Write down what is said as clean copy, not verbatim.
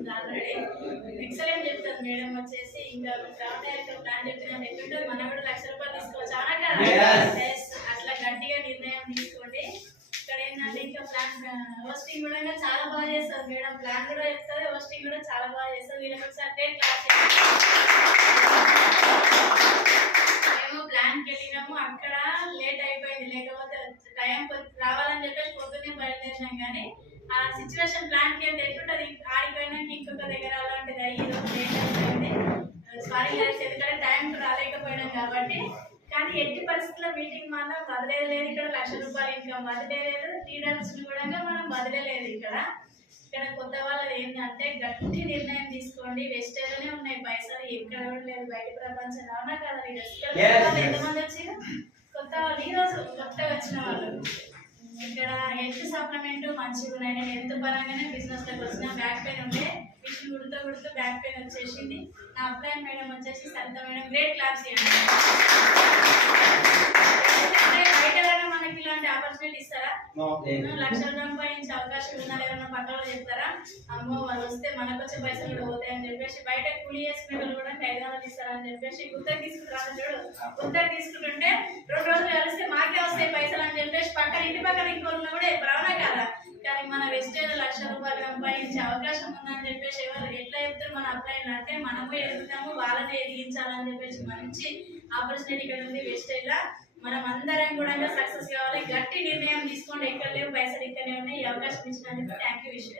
చేస్తుంది already. Excellent చెప్తారు madam వచ్చేసి. ఇంకా రావడానికి ప్లాన్ చెప్పిన ఎట్లుంటే మనం కూడా ₹1,00,000 తీసుకోవచ్చు అవునా కదా. అట్లా గట్టిగా నిర్ణయం తీసుకోండి. ఇక్కడ ఏంటంటే ఇంకా ప్లాన్ హోస్టింగ్ కూడా చాలా బాగా చేస్తారు మేడం. ప్లాన్ కూడా చెప్తారు, హోస్టింగ్ కూడా చాలా బాగా చేస్తారు. వీళ్ళకి ఒకసారి క్లాస్ మేము ప్లాన్కి వెళ్ళినాము, అక్కడ లేట్ అయిపోయింది. లేకపోతే టైం రావాలని చెప్పేసి పొద్దున్నే బయలుదేరినాం. కానీ ఆ సిచ్యువేషన్ ప్లాన్కి వెళ్తే ఎట్లుంటుంది, ఆడిపోయినాక ఇంకొక దగ్గర అలాంటిది అయ్యి లేట్ అయిపోయింది. సారీ ఎందుకంటే టైంకి రాలేకపోయినాం కాబట్టి. కానీ ఎట్టి పరిస్థితుల్లో మీటింగ్ మాత్రం వదిలేదు. ఇక్కడ ₹1,00,000 ఇన్కమ్ వదిలేదు. లీడర్స్ కూడా మనం వదిలేదు. ఇక్కడ కొత్త వాళ్ళది ఏంటంటే గట్టి నిర్ణయం తీసుకోండి. వెస్టేజ్లోనే ఉన్నాయి పైసలు, ఎక్కడ కూడా లేదు బయట ప్రపంచం అవునా కదా. లీడర్స్ ఎంతమంది వచ్చారు కొత్త వాళ్ళు, ఈరోజు కొత్తగా వచ్చిన వాళ్ళు. ఇక్కడ హెల్త్ సప్లిమెంట్ మంచిగా ఉన్నాయి. నేను హెల్త్ పరంగానే బిజినెస్లోకి వచ్చిన. బ్యాక్ పెయిన్ ఉంటే మిషన్ కుడుతూ బ్యాక్ పెయిన్ వచ్చేసింది. నా అప్లైన్ మేడం వచ్చేసి సంత మేడం. గ్రేట్ క్లాస్ ఇవ్వండి. బయట మనకి ఇలాంటి ఆపర్చునిటీ ఇస్తారా? లక్షలు సంపాదించే అవకాశం ఉందని ఎవరైనా పక్కన చెప్తారా? అమ్మో వాళ్ళు వస్తే మనకు వచ్చే పైసలు కూడా పోతాయని చెప్పేసి బయట కూలి చేసుకునే వాళ్ళు కూడా $500 ఇస్తారని చెప్పేసి గుత్తకి తీసుకుంటారు. చూడు, గుత్తకి తీసుకుంటుంటే 2 రోజులు కలిస్తే మాకే వస్తాయి పైసలు అని చెప్పేసి పక్కన ఇంటి పక్కన ఇంకోళ్ళు కూడా బ్రౌనా కదా. కానీ మన వెస్టేజ్ ₹1,00,000 సంపాదించే అవకాశం ఉందని చెప్పేసి ఎవరు ఎట్లా చెప్తారు? మన అప్లైన్ అంటే మనము ఎదుగుతాము, వాళ్ళనే ఎదిగించాలని చెప్పేసి మంచి ఆపర్చునిటీ ఇక్కడ ఉంది వెస్టేజ్ లా. మనం అందరం కూడా సక్సెస్ కావాలి. గట్టి నిర్ణయం తీసుకోండి. ఎక్కడ లేవు పైసలు ఇక్కడనే ఉన్నాయి. ఈ అవకాశం ఇచ్చినందుకు థ్యాంక్ యూ విశ్వ.